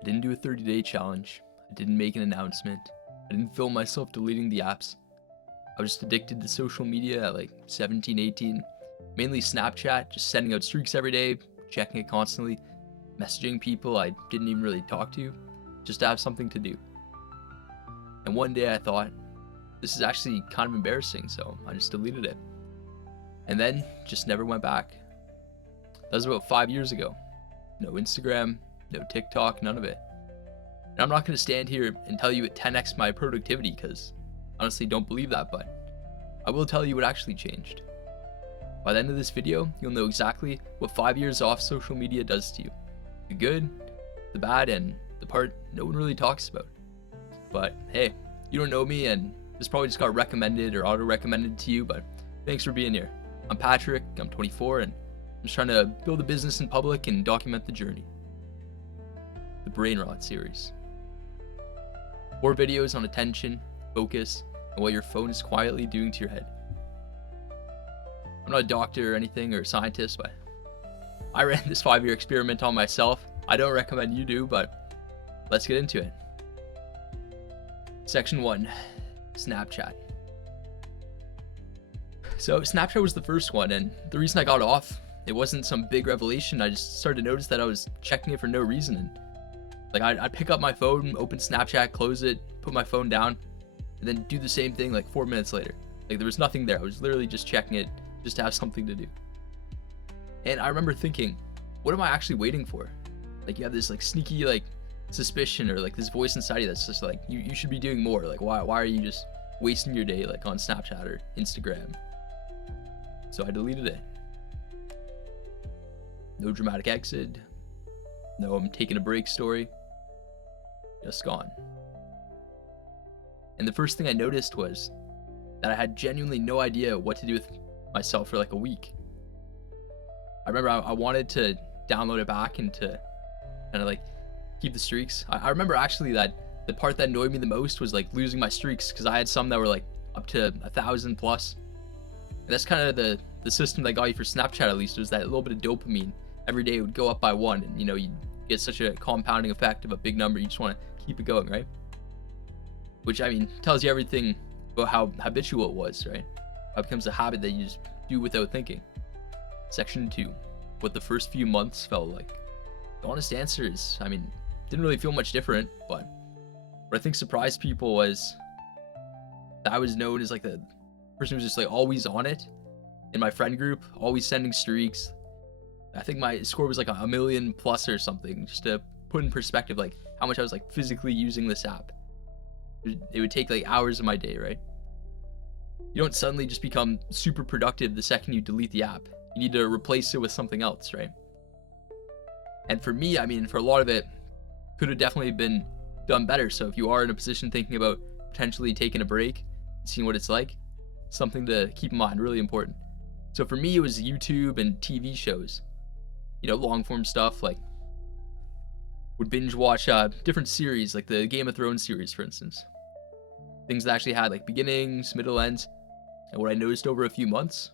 I didn't do a 30-day challenge. I didn't make an announcement. I didn't film myself deleting the apps. I was just addicted to social media at like 17, 18. Mainly Snapchat, just sending out streaks every day, checking it constantly, messaging people I didn't even really talk to, just to have something to do. And one day I thought, this is actually kind of embarrassing, so I just deleted it. And then just never went back. That was about 5 years ago. No Instagram, no TikTok, none of it. And I'm not going to stand here and tell you it 10x my productivity, because honestly don't believe that, but I will tell you what actually changed. By the end of this video, you'll know exactly what 5 years off social media does to you. The good, the bad, and the part no one really talks about. But hey, you don't know me, and this probably just got recommended or auto-recommended to you, but thanks for being here. I'm Patrick, I'm 24, and I'm just trying to build a business in public and document the journey. The Brain Rot series. 4 videos on attention, focus, and what your phone is quietly doing to your head. I'm not a doctor or anything or a scientist, but I ran this 5-year experiment on myself. I don't recommend you do, but let's get into it. Section 1, Snapchat. So Snapchat was the first one, and the reason I got off, it wasn't some big revelation. I just started to notice that I was checking it for no reason. And like I'd pick up my phone, open Snapchat, close it, put my phone down, and then do the same thing like 4 minutes later. Like there was nothing there. I was literally just checking it just to have something to do. And I remember thinking, what am I actually waiting for? Like you have this like sneaky like suspicion or like this voice inside you that's just like you should be doing more. Like why are you just wasting your day like on Snapchat or Instagram? So I deleted it. No dramatic exit. No I'm taking a break story. Just gone. And the first thing I noticed was that I had genuinely no idea what to do with myself for like a week. I remember I wanted to download it back and to kind of like keep the streaks. I remember actually that the part that annoyed me the most was like losing my streaks, because I had some that were like up to 1,000 plus. And that's kind of the system that got you for Snapchat, at least, was that little bit of dopamine. Every day it would go up by 1, and you know, you get such a compounding effect of a big number, you just want to keep it going, right? Which, I mean, tells you everything about how habitual it was, right? How it becomes a habit that you just do without thinking. Section 2, what the first few months felt like. The honest answer is, I mean, didn't really feel much different, but what I think surprised people was that I was known as like the person who was just like always on it in my friend group, always sending streaks. I think my score was like 1 million plus or something, just to put in perspective like how much I was like physically using this app. It would take like hours of my day, right? You don't suddenly just become super productive the second you delete the app. You need to replace it with something else, right? And for me, I mean, for a lot of it, could have definitely been done better. So if you are in a position thinking about potentially taking a break, seeing what it's like, something to keep in mind, really important. So for me, it was YouTube and TV shows, you know, long form stuff. Like would binge watch different series, like the Game of Thrones series, for instance. Things that actually had like beginnings, middle, ends. And what I noticed over a few months,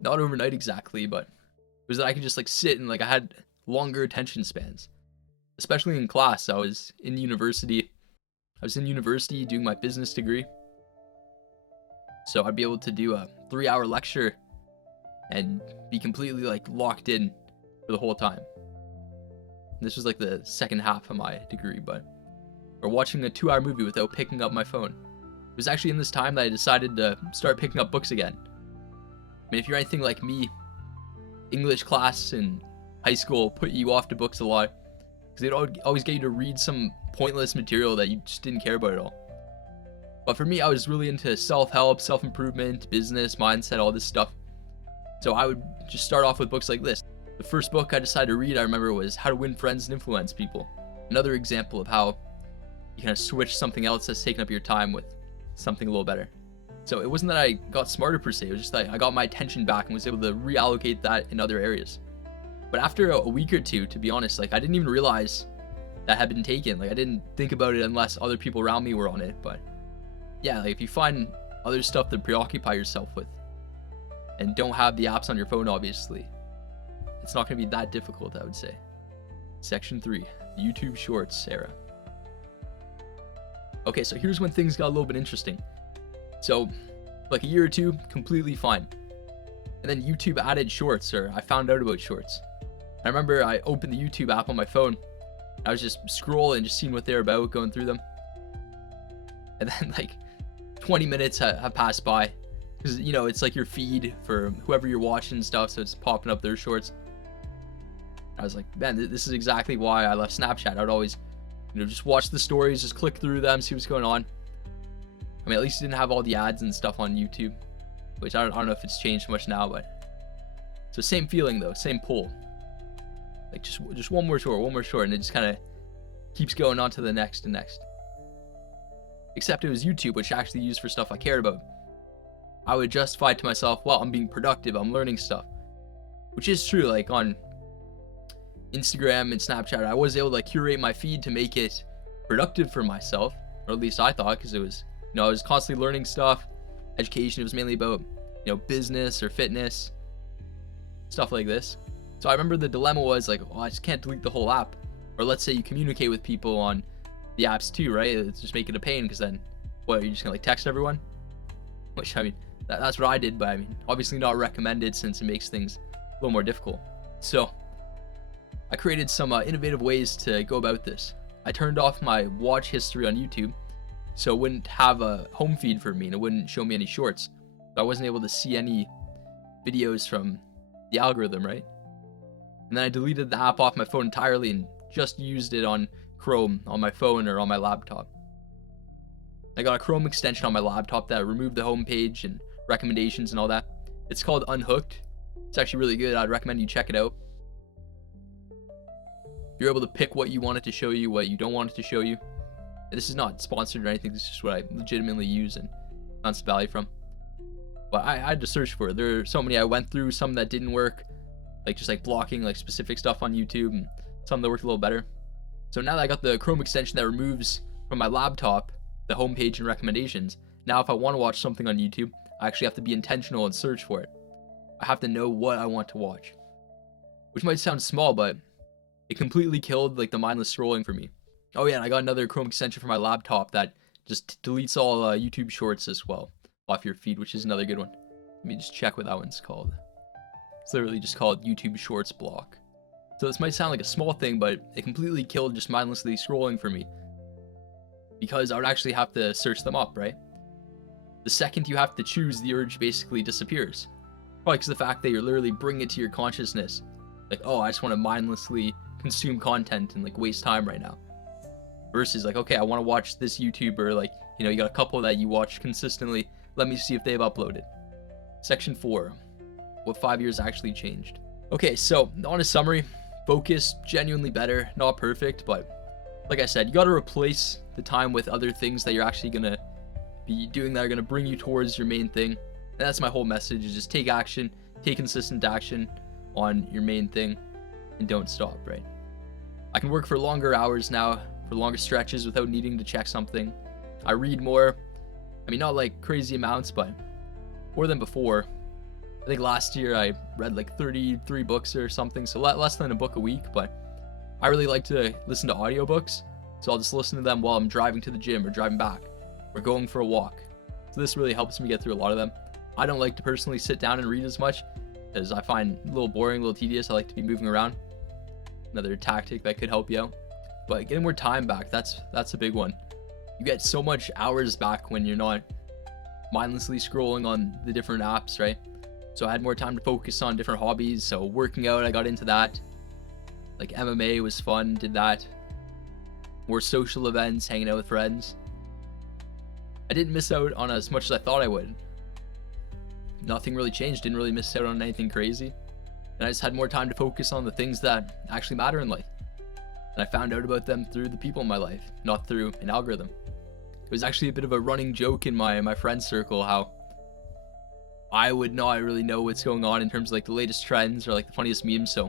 not overnight exactly, but was that I could just like sit and like I had longer attention spans, especially in class. I was in university doing my business degree. So I'd be able to do a 3-hour lecture and be completely like locked in for the whole time. This was like the second half of my degree, or watching a 2-hour movie without picking up my phone. It was actually in this time that I decided to start picking up books again. I mean, if you're anything like me, English class in high school put you off to books a lot, because they'd always get you to read some pointless material that you just didn't care about at all. But for me, I was really into self-help, self-improvement, business, mindset, all this stuff. So I would just start off with books like this. The first book I decided to read, I remember, was How to Win Friends and Influence People. Another example of how you kind of switch something else that's taken up your time with something a little better. So it wasn't that I got smarter per se, it was just that I got my attention back and was able to reallocate that in other areas. But after a week or two, to be honest, like I didn't even realize that had been taken. Like I didn't think about it unless other people around me were on it. But yeah, like if you find other stuff to preoccupy yourself with and don't have the apps on your phone, obviously, it's not going to be that difficult, I would say. Section 3, the YouTube Shorts era. Okay, so here's when things got a little bit interesting. So, like a year or two, completely fine. And then YouTube added Shorts, or I found out about Shorts. I remember I opened the YouTube app on my phone. I was just scrolling, just seeing what they're about, going through them. And then like 20 minutes have passed by. Because, you know, it's like your feed for whoever you're watching and stuff, so it's popping up their shorts. I was like, man, this is exactly why I left Snapchat. I would always, you know, just watch the stories, just click through them, see what's going on. I mean, at least you didn't have all the ads and stuff on YouTube, which I don't know if it's changed much now, but... So same feeling though, same pull. Like just one more short, and it just kind of keeps going on to the next and next. Except it was YouTube, which I actually used for stuff I cared about. I would justify to myself, well, I'm being productive, I'm learning stuff. Which is true, like on Instagram and Snapchat, I was able to like curate my feed to make it productive for myself, or at least I thought, because it was, you know, I was constantly learning stuff. Education, it was mainly about, you know, business or fitness, stuff like this. So I remember the dilemma was like, oh, I just can't delete the whole app. Or let's say you communicate with people on the apps too, right? It's just make it a pain, because then, what, are you just gonna like text everyone? Which, I mean, that's what I did, but I mean, obviously not recommended since it makes things a little more difficult. So I created some innovative ways to go about this. I turned off my watch history on YouTube, so it wouldn't have a home feed for me, and it wouldn't show me any shorts. So I wasn't able to see any videos from the algorithm, right? And then I deleted the app off my phone entirely and just used it on Chrome on my phone or on my laptop. I got a Chrome extension on my laptop that removed the home page and recommendations and all that. It's called Unhooked. It's actually really good. I'd recommend you check it out. You're able to pick what you want it to show you, what you don't want it to show you. This is not sponsored or anything. This is just what I legitimately use and found some value from. But I had to search for it. There are so many I went through, some that didn't work, like just like blocking like specific stuff on YouTube, and some that worked a little better. So now that I got the Chrome extension that removes from my laptop the homepage and recommendations, now if I want to watch something on YouTube, I actually have to be intentional and search for it. I have to know what I want to watch. Which might sound small, but it completely killed like the mindless scrolling for me. Oh yeah, and I got another Chrome extension for my laptop that just deletes all YouTube shorts as well off your feed, which is another good one. Let me just check what that one's called. It's literally just called YouTube Shorts Block. So this might sound like a small thing, but it completely killed just mindlessly scrolling for me, because I would actually have to search them up, right? The second you have to choose, the urge basically disappears. Probably because of the fact that you're literally bringing it to your consciousness. Like, oh, I just want to mindlessly consume content and like waste time right now. Versus like, okay, I want to watch this YouTuber, like, you know, you got a couple that you watch consistently. Let me see if they've uploaded. Section 4. What 5 years actually changed. Okay, so on a summary, focus, genuinely better, not perfect, but like I said, you got to replace the time with other things that you're actually going to be doing that are going to bring you towards your main thing. And that's my whole message, is just take action, take consistent action on your main thing, and don't stop, right? I can work for longer hours now, for longer stretches without needing to check something. I read more. I mean, not like crazy amounts, but more than before. I think last year I read like 33 books or something, so less than a book a week, but I really like to listen to audiobooks, so I'll just listen to them while I'm driving to the gym or driving back or going for a walk. So this really helps me get through a lot of them. I don't like to personally sit down and read as much, because I find it a little boring, a little tedious. I like to be moving around. Another tactic that could help you out. But getting more time back, that's a big one. You get so much hours back when you're not mindlessly scrolling on the different apps, right? So I had more time to focus on different hobbies. So working out, I got into that. Like MMA was fun, did that. More social events, hanging out with friends. I didn't miss out on as much as I thought I would. Nothing really changed, didn't really miss out on anything crazy. And I just had more time to focus on the things that actually matter in life. And I found out about them through the people in my life, not through an algorithm. It was actually a bit of a running joke in my friend circle how I would not really know what's going on in terms of like the latest trends or like the funniest memes. So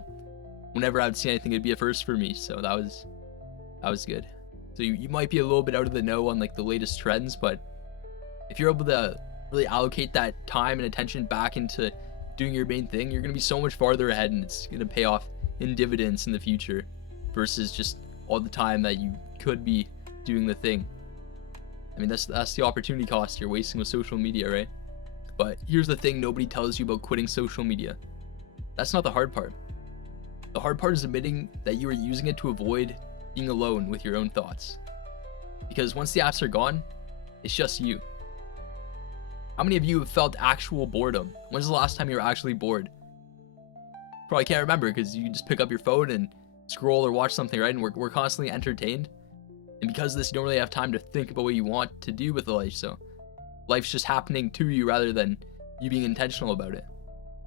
whenever I would see anything, it'd be a first for me. So that was good. So you might be a little bit out of the know on like the latest trends, but if you're able to really allocate that time and attention back into doing your main thing, you're going to be so much farther ahead, and it's going to pay off in dividends in the future. versus just all the time that you could be doing the thing. I mean, that's the opportunity cost you're wasting with social media, right? But here's the thing nobody tells you about quitting social media. That's not the hard part. The hard part is admitting that you are using it to avoid being alone with your own thoughts. Because once the apps are gone, it's just you. How many of you have felt actual boredom? When's the last time you were actually bored? Probably can't remember because you just pick up your phone and scroll or watch something, right? And we're constantly entertained. And because of this, you don't really have time to think about what you want to do with life. So life's just happening to you rather than you being intentional about it.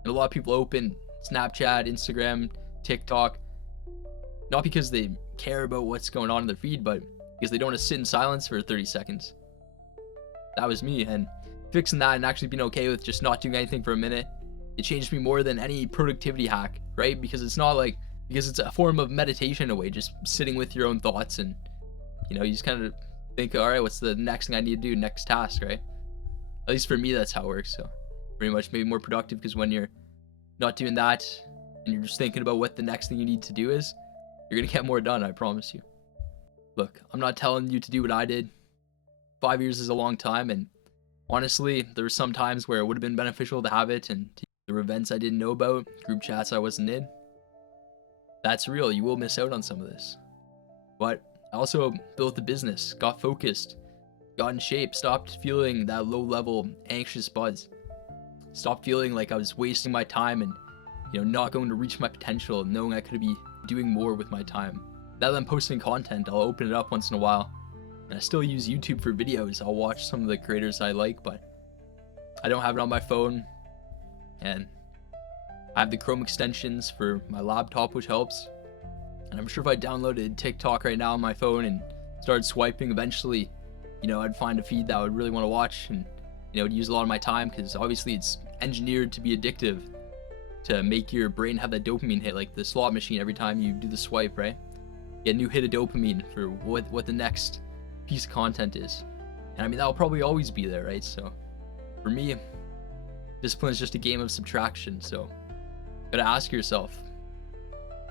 And a lot of people open Snapchat, Instagram, TikTok, not because they care about what's going on in their feed, but because they don't want to sit in silence for 30 seconds. That was me, and fixing that and actually being okay with just not doing anything for a minute, it changed me more than any productivity hack, right? Because it's a form of meditation in a way, just sitting with your own thoughts, and you just kind of think, all right, what's the next thing I need to do, next task, right? At least for me, that's how it works. So pretty much maybe more productive, because when you're not doing that and you're just thinking about what the next thing you need to do is, you're gonna get more done, I promise you. Look, I'm not telling you to do what I did. 5 years is a long time, and honestly, there were some times where it would have been beneficial to have it, and there were events I didn't know about, group chats I wasn't in. That's real, you will miss out on some of this. But I also built the business, got focused, got in shape, stopped feeling that low-level anxious buzz. Stopped feeling like I was wasting my time and not going to reach my potential, knowing I could be doing more with my time. Now that I'm posting content, I'll open it up once in a while. And I still use YouTube for videos. I'll watch some of the creators I like, but I don't have it on my phone. And I have the Chrome extensions for my laptop, which helps. And I'm sure if I downloaded TikTok right now on my phone and started swiping, eventually, I'd find a feed that I would really want to watch, and it'd use a lot of my time, because obviously it's engineered to be addictive, to make your brain have that dopamine hit, like the slot machine every time you do the swipe, right? Get a new hit of dopamine for what the next piece of content is. And I mean, that'll probably always be there, right? So for me, discipline is just a game of subtraction. So you gotta ask yourself,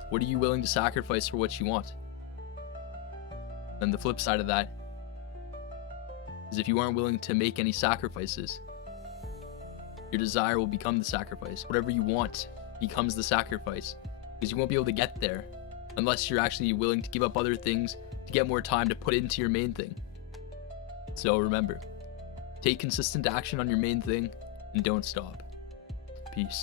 what are you willing to sacrifice for what you want? Then the flip side of that is, if you aren't willing to make any sacrifices, your desire will become the sacrifice. Whatever you want becomes the sacrifice, because you won't be able to get there unless you're actually willing to give up other things to get more time to put into your main thing. So remember, take consistent action on your main thing and don't stop. Peace.